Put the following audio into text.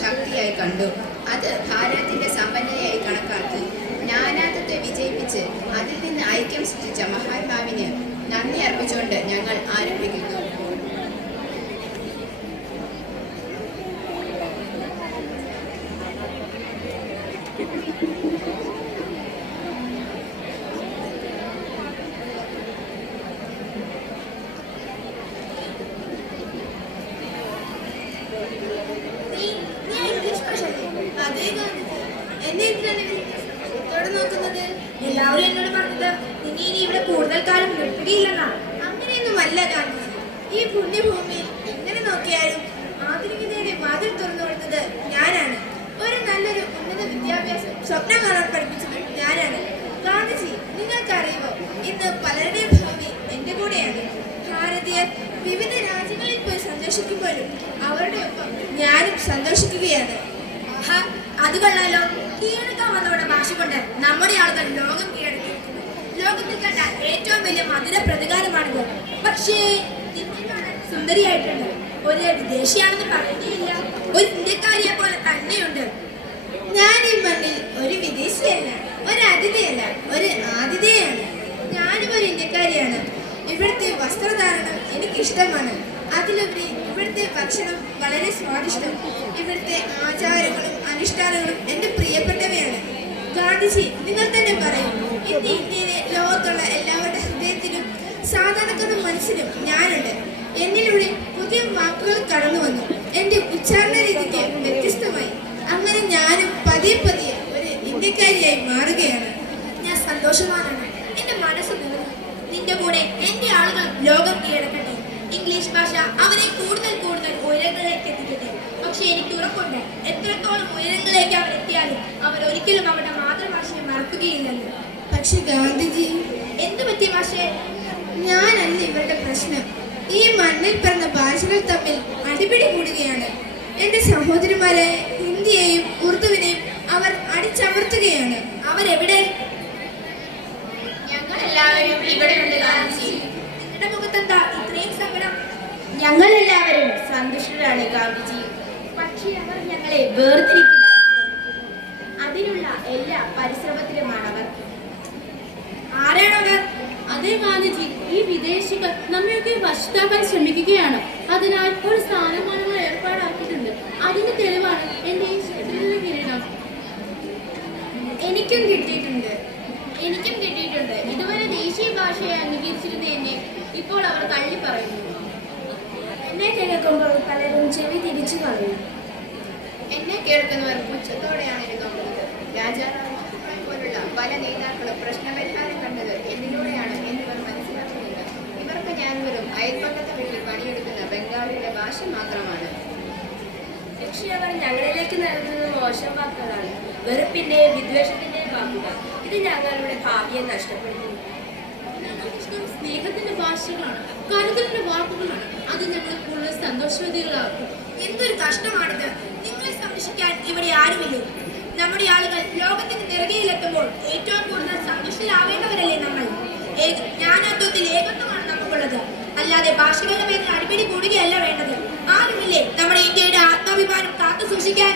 ശക്തിയായി കണ്ടു. അത് ഭാരതത്തിന്റെ സമ്പന്നതയായി കണക്കാക്കി നാനാത്വത്തെ വിജയിപ്പിച്ച് അതിൽ നിന്ന് ഐക്യം സൃഷ്ടിച്ച മഹാത്മാവിന് നന്ദി അർപ്പിച്ചുകൊണ്ട് ഞങ്ങൾ ആരംഭിക്കുന്നു. എല്ലാവരും എന്നോട് പറഞ്ഞത് ഇനി ഇവിടെ കൂടുതൽ കാലം നിർത്തുകയില്ലെന്നാ. അങ്ങനെയൊന്നുമല്ല ഗാന്ധി. ഈ പുണ്യഭൂമിയിൽ എങ്ങനെ നോക്കിയാലും ആധുനികതയുടെ വാതിൽ തുറന്നു കൊടുത്തത് ഞാനാണ്. ഒരു നല്ലൊരു ഉന്നത വിദ്യാഭ്യാസം സ്വപ്നം കാണാൻ പഠിപ്പിച്ചത് ഞാനാണ്. ഗാന്ധിജി, നിങ്ങൾക്കറിയുമോ, ഇന്ന് പലരുടെയും ഭാവി എന്റെ കൂടെയാണ്. ഭാരതീയർ വിവിധ രാജ്യങ്ങളിൽ പോയി സന്ദർശിക്കുമ്പോഴും അവരുടെ ഒപ്പം ഞാനും സന്തോഷിക്കുകയാണ്. അത് കൊള്ളാലോ. കീഴടക്കാൻ വന്നവരുടെ ഭാഷ കൊണ്ട് നമ്മുടെ ആളുകൾ ലോകം കീഴടക്കിയിരിക്കുന്നു. ലോകത്തിൽ കണ്ട ഏറ്റവും വലിയ മധുര പ്രതികാരമാണിത്. പക്ഷേ സുന്ദരിയായിട്ടുണ്ട്. ഒരു വിദേശിയാണെന്ന് പറയുകയില്ല, ഒരു ഇന്ത്യക്കാരിയെ പോലെ തന്നെയുണ്ട്. ഞാൻ ഈ മണ്ണിൽ ഒരു വിദേശിയല്ല, ഒരു അതിഥിയല്ല, ഒരു ആതിഥേയാണ്. ഞാനും ഒരു ഇന്ത്യക്കാരിയാണ്. ഇവിടുത്തെ വസ്ത്രധാരണം എനിക്കിഷ്ടമാണ്. അതിലുപരി ഇവിടുത്തെ ഭക്ഷണം വളരെ സ്വാദിഷ്ടം. ഇവിടുത്തെ ആചാരങ്ങളും അനുഷ്ഠാനങ്ങളും എൻ്റെ പ്രിയപ്പെട്ടവയാണ്. ഗാന്ധിജി, നിങ്ങൾ തന്നെ പറയും, ഇന്ന് ഇന്ത്യയിലെ ലോകത്തുള്ള എല്ലാവരുടെ ഹൃദയത്തിലും സാധാരണക്കാരുടെ മനസ്സിലും ഞാനുണ്ട്. എന്നിലൂടെ പുതിയ വാക്കുകൾ കടന്നു വന്നു. എൻ്റെ ഉച്ചാരണ രീതിക്ക് വ്യത്യസ്തമായി. അങ്ങനെ ഞാനും പതിയെ പതിയെ ഒരു ഇന്ത്യക്കാരിയായി മാറുകയാണ്. ഞാൻ സന്തോഷവാനാണ്. എൻ്റെ മനസ്സ് നിറഞ്ഞു. നിന്റെ കൂടെ എൻ്റെ ആളുകൾ ലോകം കീഴടക്കട്ടെ. ഇംഗ്ലീഷ് ഭാഷ അവരെ കൂടുതൽ കൂടുതൽ ഉയരങ്ങളിലേക്ക് എത്തിക്കട്ടെ. പക്ഷെ എനിക്ക് ഉറപ്പുണ്ട്, എത്രത്തോളം ഉയരങ്ങളിലേക്ക് അവരെത്തിയാലും അവരൊരിക്കലും അവരുടെ മാതൃഭാഷയെ മറക്കുകയില്ലെന്ന്. പക്ഷെ ഗാന്ധിജി, എന്തു പറ്റിയ ഭാഷയെ? ഞാനല്ല ഇവരുടെ പ്രശ്നം. ഈ മണ്ണിൽ പിറന്ന ഭാഷകൾ തമ്മിൽ അടിപിടി കൂടുകയാണ്. എൻ്റെ സഹോദരിമാരെ ഹിന്ദിയെയും ഉറുദുവിനെയും അവർ അടിച്ചമർത്തുകയാണ്. അവരെവിടെ? ഞങ്ങളെല്ലാവരും ഇവിടെയുണ്ട് ഗാന്ധിജി. നിങ്ങളുടെ മുഖത്തെന്താ ഇത്രയും സങ്കടം? ഞങ്ങളെല്ലാവരും സന്തുഷ്ടരാണ് ഗാന്ധിജി. പക്ഷേ അവർ ഞങ്ങളെ വേർതിരിക്കുക അതിനുള്ള എല്ലാ പരിശ്രമത്തിലുമാണ് അവർ. ആരാണവർ? അതേ ഗാന്ധിജി, ഈ വിദേശികൾ നമ്മയൊക്കെ വശത്താക്കാൻ ശ്രമിക്കുകയാണ്. അതിനാൽ ഒരു സ്ഥാനമാനങ്ങൾ ഏർപ്പാടാക്കിയിട്ടുണ്ട്. അതിന്റെ തെളിവാണ് എന്റെ ഈ ശത്രുവിന്റെ കിരീടം. എനിക്കും കിട്ടിയിട്ടുണ്ട്. ഇതുവരെ ദേശീയ ഭാഷയെ അംഗീകരിച്ചിരുന്ന എന്നെ ഇപ്പോൾ അവർ തള്ളി പറയുന്നു. എന്നെ കേൾക്കുമ്പോൾ പലരും ചെവി തിരിച്ചു കളയും. എന്നെ കേൾക്കുന്നവർ പുച്ഛത്തോടെയാണ് ഇരുന്നത്. രാജാറാം പോലുള്ള പല നേതാക്കളും പ്രശ്നപരിഹാരം കണ്ടത് എന്നിലൂടെയാണ് എന്നിവർ മനസ്സിലാക്കുന്നത്. ഇവർക്ക് ഞാൻ വെറും അയൽപ്പക്കത്തെ വീട്ടിൽ പണിയെടുക്കുന്ന ബംഗാളിയുടെ ഭാഷ മാത്രമാണ്. പക്ഷേ അവർ ഞങ്ങളിലേക്ക് നൽകുന്നത് മോശം വാക്കുകളാണ്. വെറുപ്പിന്റെ വിദ്വേഷത്തിന്റെ വാക്കുകൾ. ഇത് ഞങ്ങളുടെ ഭാവിയെ നഷ്ടപ്പെടുത്തുന്നു. സ്നേഹത്തിന്റെ ഭാഷകളാണ്, കരുതലിന്റെ വാക്കുകളാണ്. അത് ഞങ്ങൾ കൂടുതൽ സന്തോഷവതികളാക്കും. എന്തൊരു കഷ്ടമാണിത്. നിങ്ങളെ സംരക്ഷിക്കാൻ ഇവിടെ ആരുമില്ലേ? നമ്മുടെ ആളുകൾ ലോകത്തിന്റെ നെറുകയിലെത്തുമ്പോൾ ഏറ്റവും കൂടുതൽ സന്തുഷ്ടരാവേണ്ടവരല്ലേ നമ്മൾ? ജ്ഞാനത്വത്തിൽ ഏകത്വമാണ് നമുക്കുള്ളത്. അല്ലാതെ ഭാഷകളുടെ പേരിൽ അടിപിടി കൂടുകയല്ല വേണ്ടത്. ആരുമില്ലേ നമ്മുടെ ഇന്ത്യയുടെ ആത്മാഭിമാനം കാത്തു സൂക്ഷിക്കാൻ?